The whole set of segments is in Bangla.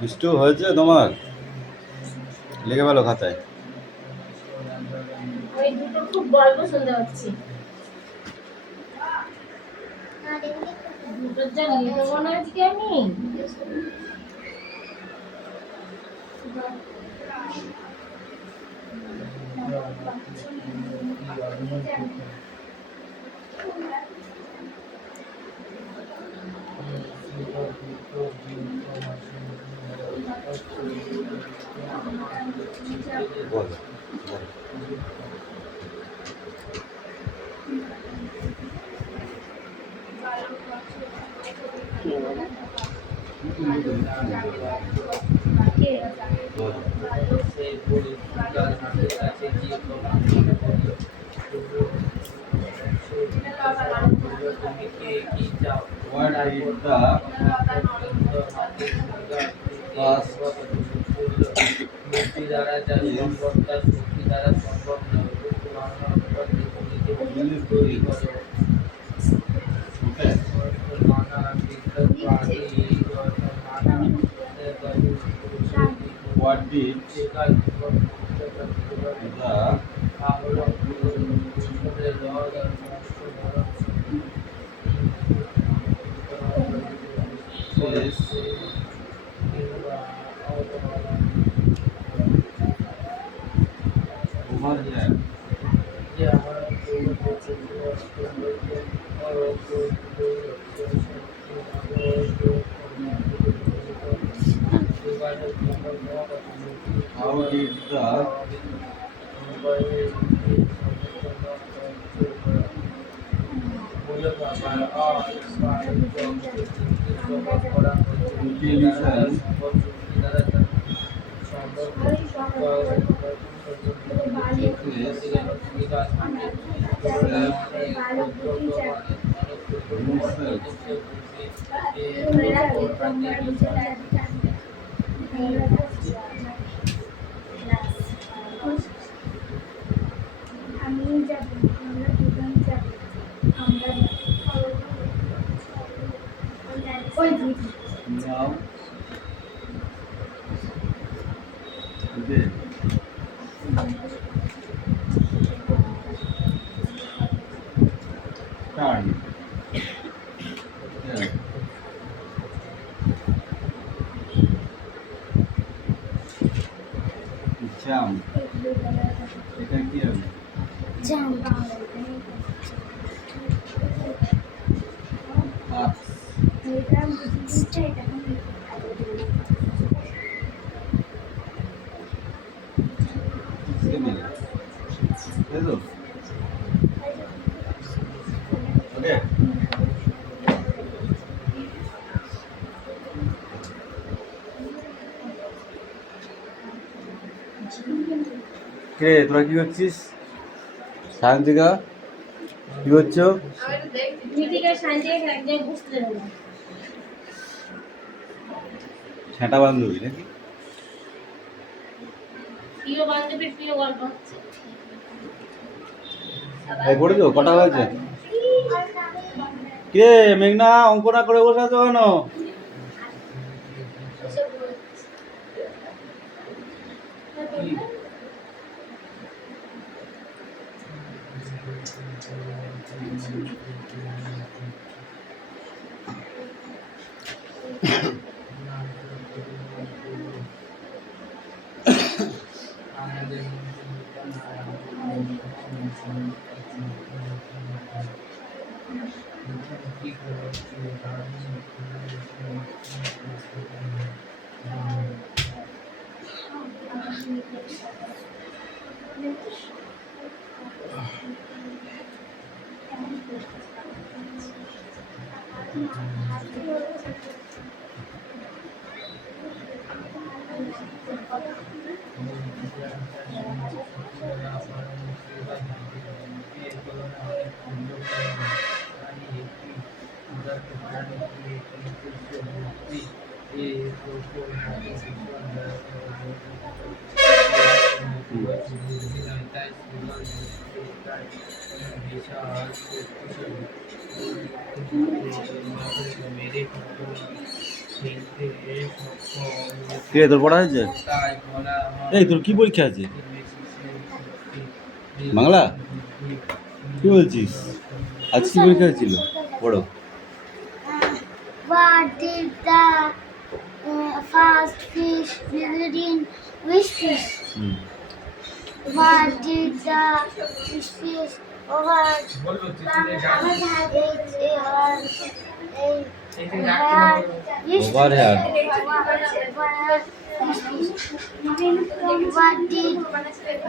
মিষ্টু হয়েছে তোমার? লিখে ভালো খাতায়। ওই দুটো খুব গল্প শুনতে হচ্ছে। দুটোর যা লিখে মনে আজকে আমি বল। What is the first মুক্তি দ্বারা যা সম্ভব তা শক্তি দ্বারা সম্ভব নয়, কিন্তু মানব প্রতিটি তৈরি করো। নানা বিদ্যুৎ প্রাণী what did this over here how did the আমি যাব, আমরা দুজন যাব, আমরা ওই now okay turn yeah jump এটা কি হবে জাম এটা বুঝিটা এটা similar hello okay কে তোরা কি করছিস? শান্তিকা কি করছো? মিটিকে শান্তি এক জায়গায় বসতে দেবো না। ছেঁটা বান্ধবী নাকি? প্রিয় বান্ধবীর প্রিয় গল্প হচ্ছে। এই পড়েছো কটা হয়েছে? কে মেঘনা অঙ্ক না করে বসে আছো কেন? বুঝলাম তাই সুন্দর তাই বিশাল মেরে কে তোর পড়া হয়েছে? তাই বলা এই তোর কি পরীক্ষা আছে? বাংলা? কি বলছিস? আজ কি পরীক্ষা হয়েছিল? পড়ো। What did the first fish build in which fish? Hmm. What did the fish over Overhead. What did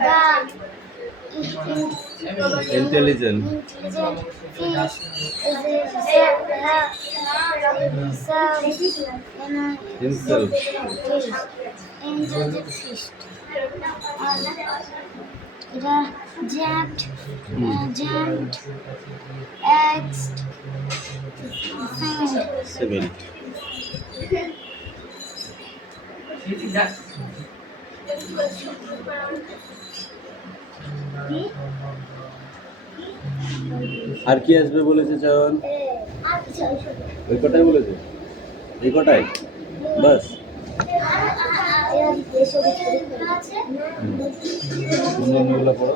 the Intelligent. fish Himself. intelligent fish jumped asked 7. আর কি আসবে বলেছে চয়ন? ওই কটাই বলেছে? এই কটাই বাস? অন্যান্যগুলো পড়ো।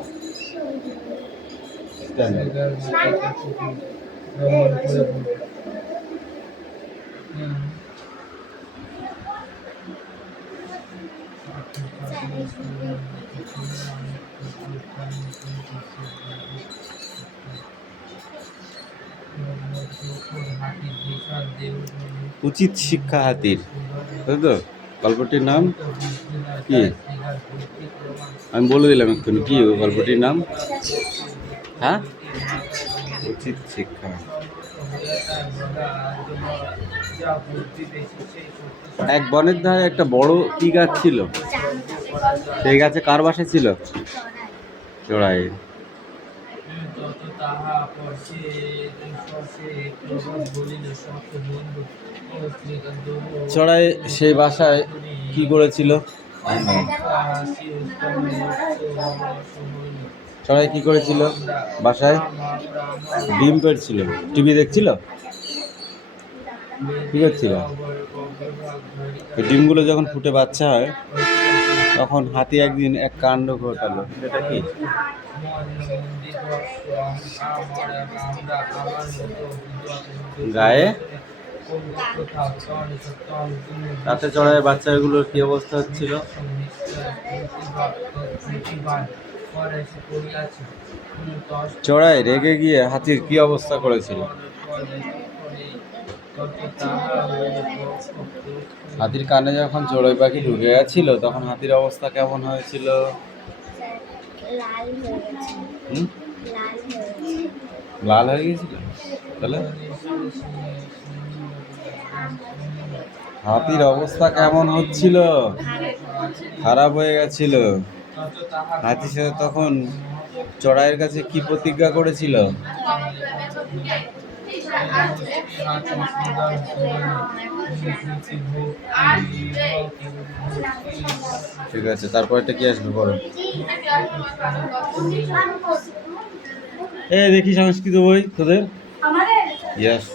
উচিত শিক্ষা হাতির, তাই তো? গল্পটির নাম কি? আমি বলে দিলাম এক্ষুনি, কি গল্পটির নাম? হ্যাঁ, উচিত শিক্ষা। এক বনের ধারে একটা বড় কি গাছ ছিল? সেই গাছে কার বাসা ছিল? চড়াই। চড়াই সেই বাসায় কি করেছিল? চড়াই কি করেছিল বাসায়? ডিম পেড়ছিল। টিভি দেখছিল? কি করছিল? ওই ডিমগুলো যখন ফুটে বাচ্চা হয় তখন হাতি একদিন এক কাণ্ড ঘটালো। সেটা কি? গায়ে তাতে চড়াইয়ের বাচ্চাগুলোর কি অবস্থা হচ্ছিল? চড়াই রেগে গিয়ে হাতির কি অবস্থা করেছিল? হাতির কানে যখন চড়ুই পাখি ঢুকে গেছিল তখন হাতির অবস্থা কেমন হয়েছিল? লাল হয়ে গেছিল। তাহলে হাতির অবস্থা কেমন হচ্ছিল? খারাপ হয়ে গেছিল। হাতি সে তখন চড়াইয়ের কাছে কি প্রতিজ্ঞা করেছিল? ঠিক আছে, তারপরটা কি আসবে বলো? দেখি সংস্কৃত বই তোদের। ইয়েস।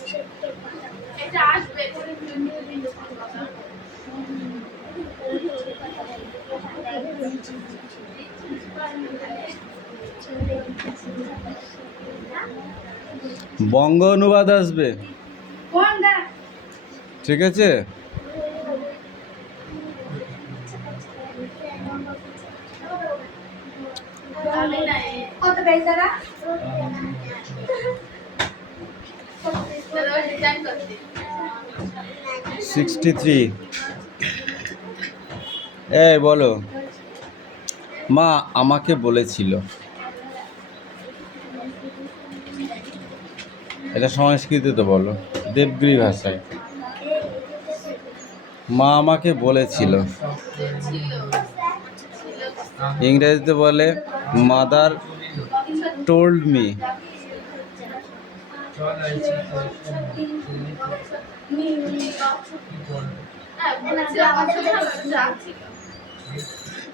বঙ্গ অনুবাদ আসবে, ঠিক আছে? কত পেজ দাদা? 63। বলো। মা আমাকে বলেছিল। এটা সংস্কৃততে বলো, দেবগিরি ভাষায়। মা আমাকে বলেছিল। ইংরেজিতে বলে মাদার টোল্ড মি।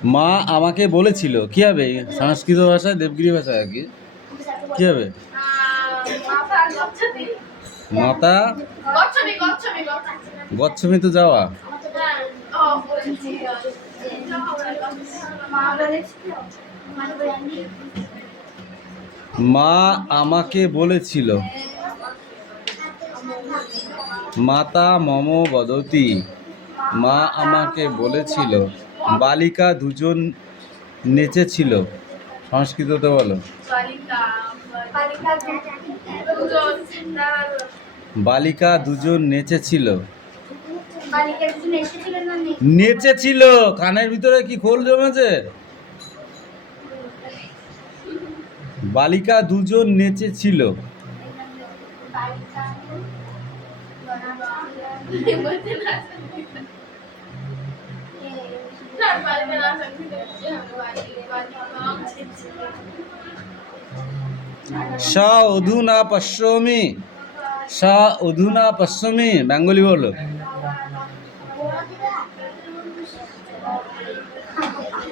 মা আমাকে বলেছিল কি হবে সংস্কৃত ভাষায় দেবগিরি ভাষায় আর কি কি হবে মাতা গচ্ছমি তো যাওয়া মা আমাকে বলেছিল মাতা মম বদতি মা আমাকে বলেছিল বালিকা দুজন নেচেছিল সংস্কৃততে বলো বালিকা দুজন নেচেছিল নেচেছিল কানের ভিতরে কি খোল জমেছে বালিকা দুজন নেচেছিল সা অধুনা পশ্যমি সা অধুনা পশ্যমি বেঙ্গলি বলো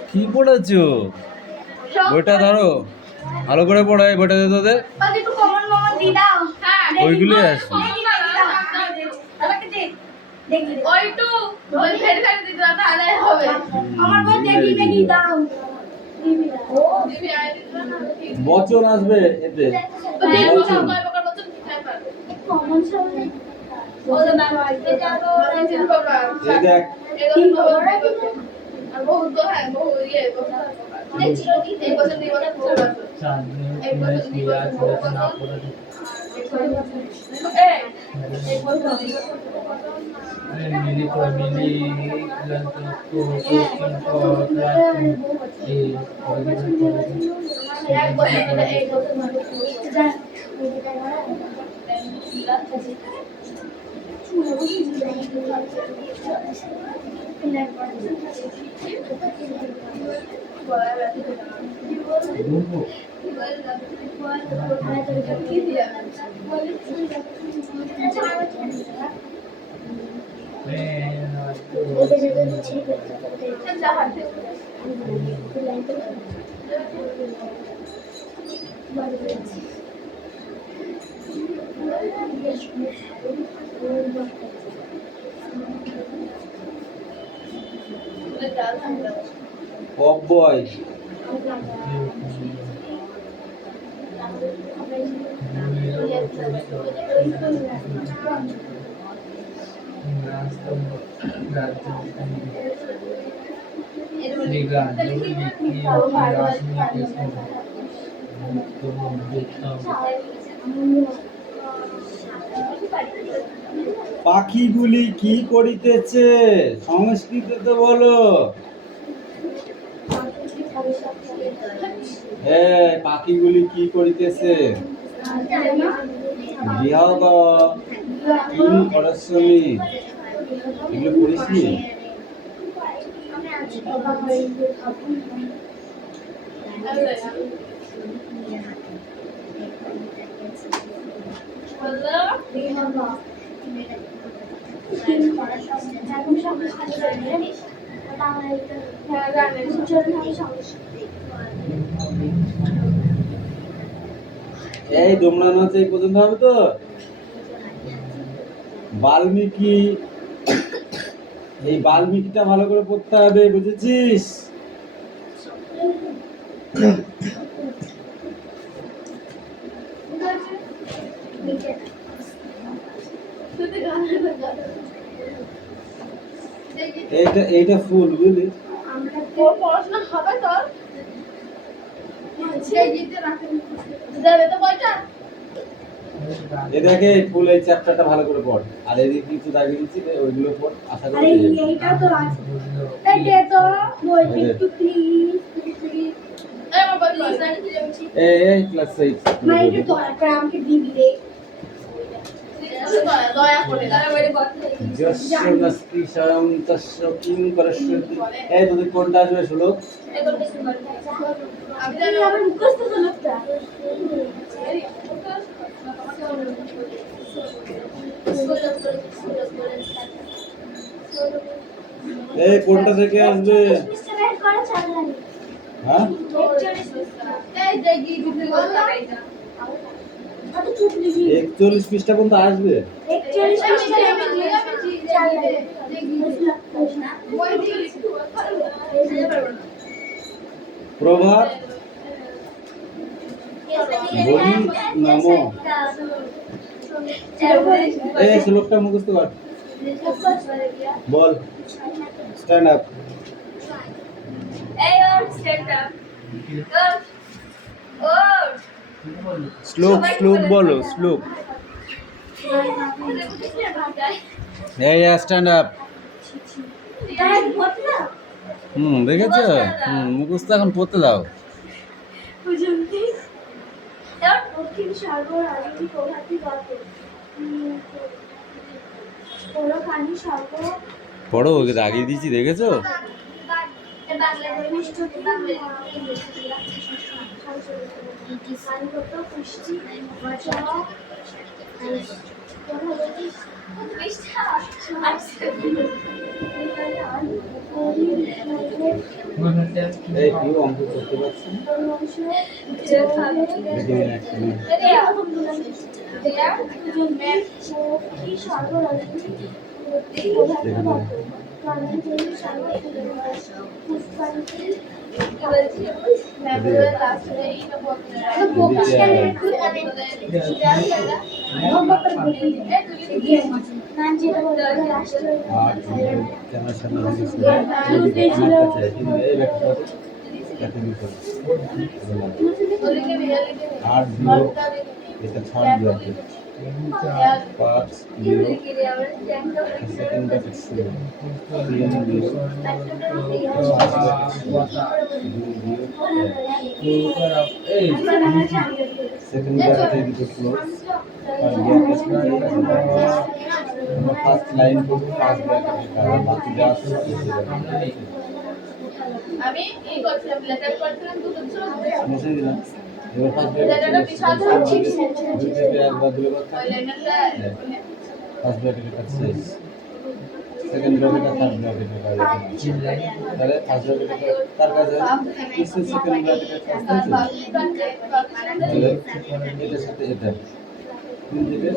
কি পড়েছো বইটা ধরো ভালো করে পড়ো এই বইটা তোদের ওইগুলোই আছে বচন আসবে এতে বচন। এই দেখ অব্যয় পাখিগুলি কি করিতেছে সংস্কৃততে বলো হ্যাঁ পাখিগুলি কি করিতেছে বিহগ কিং করস্বমি এগুলো পড়িস নি এই তোমরা নাচ এই পর্যন্ত হবে তো বাল্মীকি এই বাল্মীকিটা ভালো করে পড়তে হবে বুঝেছিস এইটা ফুল বুঝলি পড়াশোনা হবে তোর সেই জিতে রাখেন দেবে তো বইটা এটাকে ফুল এই চ্যাপ্টারটা ভালো করে পড় আর এদিকে কিছু দাগিয়ে দিচ্ছি ওইগুলো পড় আশা করি এইটা তো আছে এই দে তো বই একটু প্লিজ এই আমার বই এই ক্লাস 8 না এটা তো একটা আমাকে দিবি রে দয়া করে তারা বইটা পড়তে যস্যনস্তি স্বয়ং তস্য কিং করস্যতি এই তোদের কোনটা আসবে শ্লোক আমি জানি আমার মুখস্থ তো লোকটা এই কোনটা থেকে আসবে মিস্টার করা হ্যাঁ 41 পৃষ্ঠা। এই দেখি দিতে বলতা এইটা। কত চুপ লিখি 41 পৃষ্ঠা পর্যন্ত আসবে 41 পৃষ্ঠা আমি চাইলে দেখি না বই দিয়ে প্রভাত বলি নমো এই শ্লোকটা মুখস্থ কর বল স্ট্যান্ড আপ এই ওর স্ট্যান্ড আপ ওর শ্লোক শ্লোক বলো শ্লোক এই স্ট্যান্ড আপ দেখেছো মুখস্থ এখন পড়তে দাও পড়ো ওকে দাগিয়ে দিয়েছি দেখেছো এই কেউ অঙ্ক করতে পারছি দেখে নিন একটা মিনিট। আর ক্যামেরার সামনে ভিডিও শুরু আমার কাছে কিন্তু এই ব্যাগটা কাছে নিতে আর জিরো এটা ছাড় ব্যাগে 5 0 সেকেন্ড ব্যাকেট শুরু 3 0 সেকেন্ড ব্যাকেটে দুটো ক্লোজ আর আমরা ফার্স্ট লাইন করব ফার্স্ট ব্র্যাকেটের কারণ বাকি যা আছে আমি এই করছিলাম লেটার করছিলাম দুটো ছোট মুছে দিলাম এবার ফার্স্ট ব্র্যাকেট দুটো একবার দুবার ওই লেটারটা ফার্স্ট ব্র্যাকেটের কাজ শেষ সেকেন্ড ব্র্যাকেট আর থার্ড ব্র্যাকেটের কাজ তাহলে ফার্স্ট ব্র্যাকেটের তার কাজ কিছু সেকেন্ড ব্র্যাকেটের কাজ তাহলে এটার সাথে এটা তিন দিকে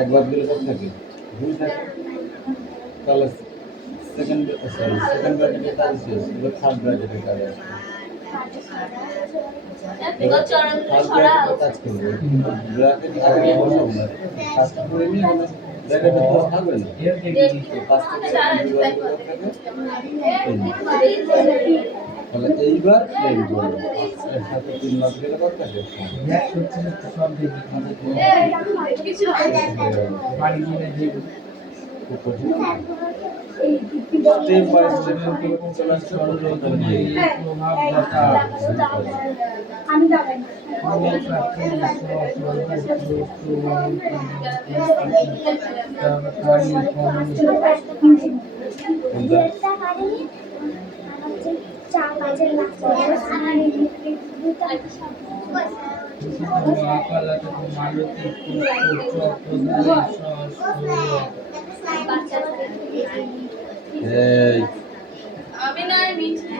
একবার দিলে সব থাকে দুই থাকে তাহলে সেকেন্ড ব্র্যাকেটের কাজ শেষ এবার থার্ড ব্র্যাকেটের কাজ আছে ফার্স্ট ব্র্যাকেটের কাজ করবো ব্র্যাকেট আগে বসাবো না ফার্স্ট করে নিয়ে মানে ব্র্যাকেটের তো থাকবে না পাঁচ থেকে তাহলে এইবার প্লেন করবো এর সাথে 3 মাস গেলে কত থাকে স্টেপ বাই স্টেপ চলে আসছে আমি যাবেন এই আমি না মিঠি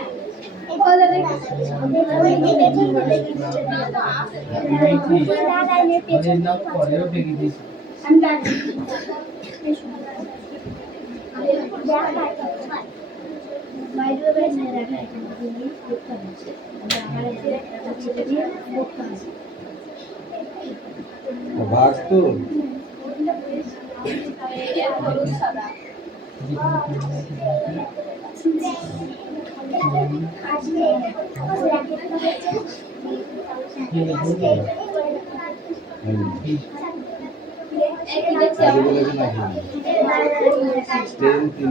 ভাগ তো আগে বলে যে নাকি স্টেন 3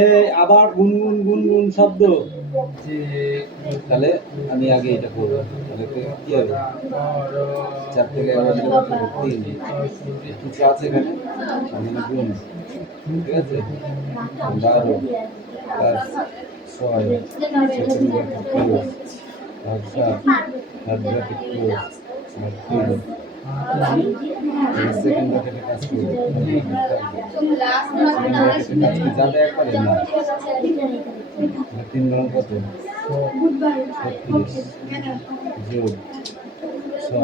এই আবার গুনগুন গুনগুন শব্দ তাহলে আমি আগে এটা করবো তাহলে কি হবে 4 থেকে 11 3 কিছু আছে এখানে মানে গুণ ঠিক আছে 12 প্লাস 6 7 8 9 10 11 12 13 সেকেন্ড ব্র্যাকেটে কাজ করবো সেকেন্ড ব্র্যাকেটে কাজ কি যাবে একবারে না 3 গুণ কত 36 যোগ 6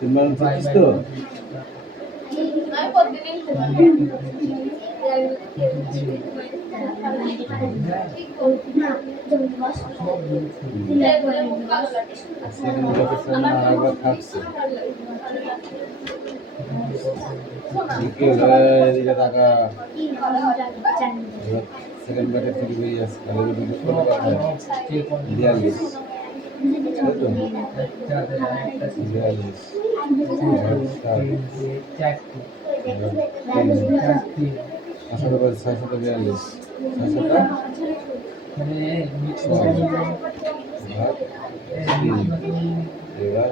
3 গুণ 36 তো সেকেন্ড ব্র্যাকেট সামনে আরেকবার থাকছে কি হলো এদিকে টাকা সেকেন্ড ব্র্যাকেট থেকে বেরিয়ে আসছে তাহলে বিয়োগ করতে পারবে 42 তাই তো 42 আসলে বল 642 এবার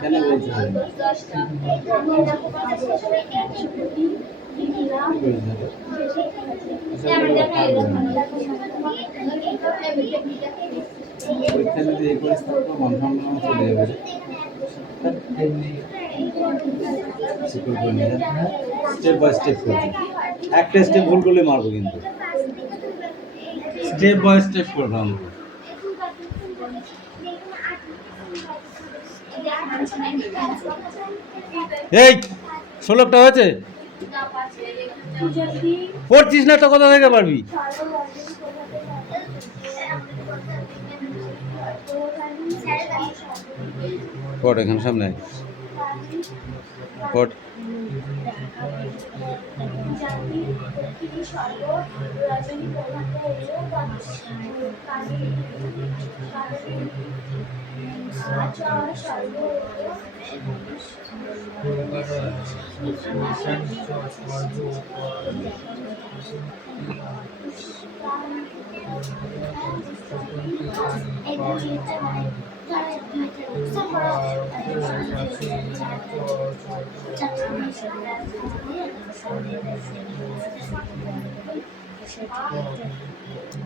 কেন বলছে পরীক্ষা যদি এই পরিস্থিতি তো মন ভাবনা চলে যাবে স্টেপ বাই স্টেপ করছি একটা স্টেপ ভুল করলে মারবো কিন্তু স্টেপ বাই স্টেপ করবো আমরা এই 16টা হয়েছে পড়ছিস না তো কোথা থেকে পারবি পড় এখানে সামনে পড়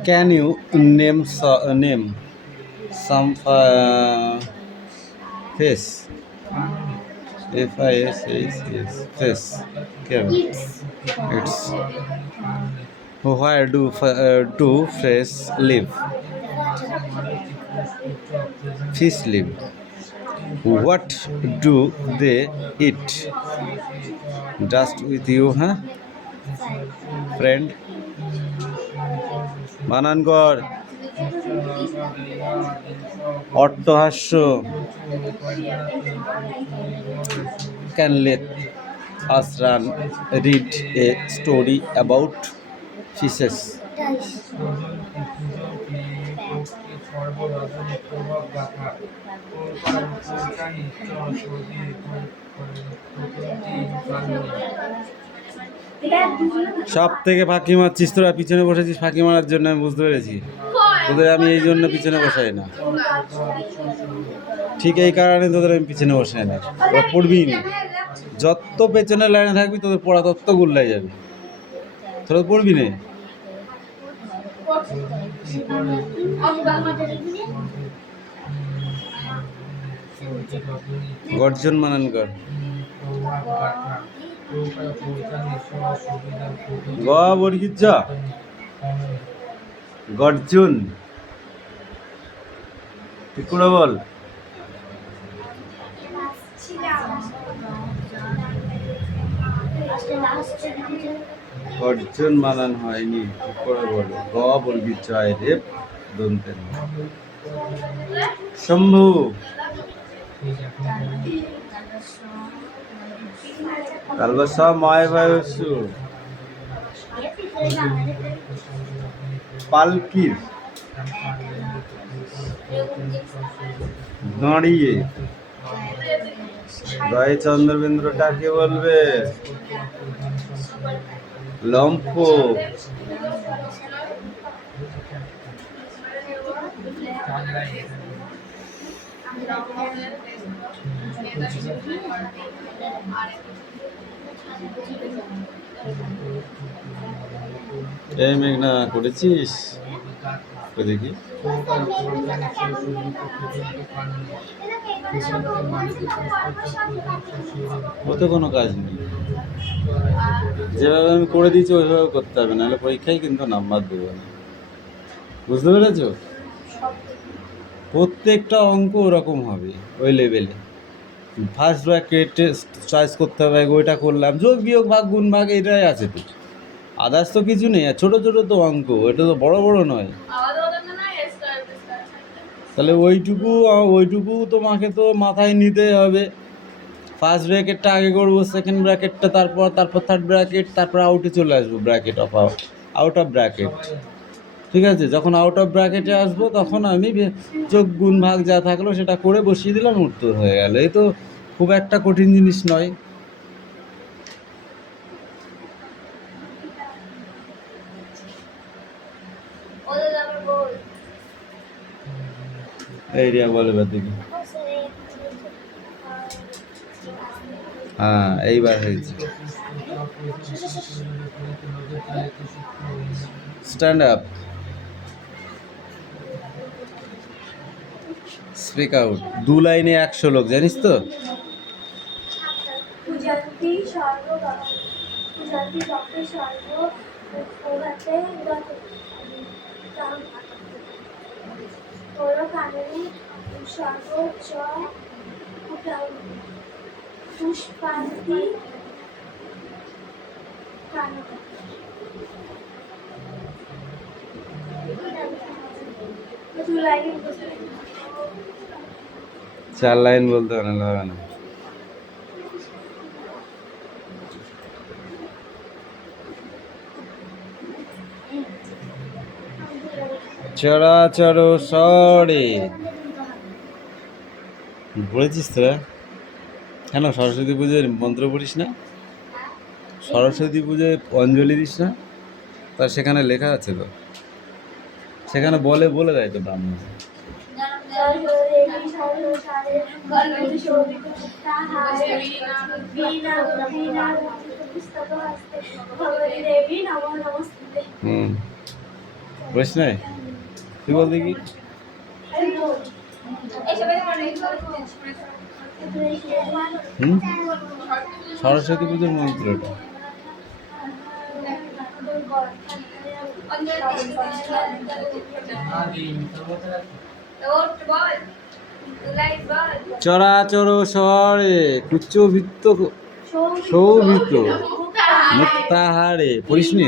Can you name some face? F-I-S-H-S face. It's where do fish live? Fish live. What do they eat? Just with you, huh? Friend. বানানগর অট্টহাস্য can let us read a story about fishes. সব থেকে ফাঁকি মারছিস তোরা পিছনে বসেছিস ফাঁকি মারার জন্য আমি বুঝতে পেরেছি তোদের আমি এই জন্য পিছনে বসাই না ঠিক এই কারণে তোদের আমি পিছনে বসাই না তোরা পড়বি না যত পেছনের লাইনে থাকবি তোদের পড়া তত গুল্লাই যাবে তোরা পড়বি না গর্জন মানান কর গর্জন ঠিক করে বল গর্জন মানান হয়নি ঠিক করে বল গ বলবি জয় রেপ দন্তের শম্ভু কালবাসা মায় ভাইসু পালকির দাঁড়িয়ে জয় চন্দ্রবিন্দ্র কাকে বলবে লম্ফ এই মেঘনা করেছিস? ওই দেখি। ওতে কোনো কাজ নেই, যেভাবে আমি করে দিয়েছি ওইভাবে করতে হবে, নাহলে পরীক্ষায় কিন্তু নাম্বার দেবে না। বুঝতে পেরেছো? প্রত্যেকটা অঙ্ক ওরকম হবে, ওই লেভেলে। ফার্স্ট ব্র্যাকেট চয়েস করতে হবে, ওইটা করলাম, যোগ বিয়োগ ভাগ গুণ ভাগ এটাই আছে তো, আদার্স তো কিছু নেই। আর ছোটো ছোটো তো অঙ্ক, এটা তো বড় বড় নয়। তাহলে ওইটুকু তোমাকে তো মাথায় নিতে হবে। ফার্স্ট ব্র্যাকেটটা আগে করবো, সেকেন্ড ব্র্যাকেটটা তারপর থার্ড ব্র্যাকেট, তারপর আউটে চলে আসবো, bracket of out of bracket. ঠিক আছে, যখন আউট অফ ব্র্যাকেটে আসবো তখন আমি যোগ গুণ ভাগ যা থাকলো সেটা করে বসিয়ে দিলাম, উত্তর হয়ে গেল। এই তো খুব একটা কঠিন জিনিস নয়। এই রিয়া বলে এবার দেখি। হ্যাঁ, এইবার হয়েছে। Stand up, speak out. 2 লাইনে 100 লোক, জানিস তো? পূজান্তি ভক্তি সর্ব প্রভাতে কাননী সর্বোচ্চ পুষ্পান্তি কানকা। 4 লাইন বলতে হবে না। চরাচর সরে পড়েছিস তোরা? কেন সরস্বতী পুজোর মন্ত্র পড়িস না? সরস্বতী পুজোয় অঞ্জলি দিস না? তার সেখানে লেখা আছে তো, সেখানে বলে দেয় তো ব্রাহ্মণ। বুঝিস না? তুই বল দেখি। সরস্বতী পুজোর মন্ত্রটা চরাচর শহরে কুচ্চবৃত্ত সৌভিত মুক্তাহারে। পড়িস নি?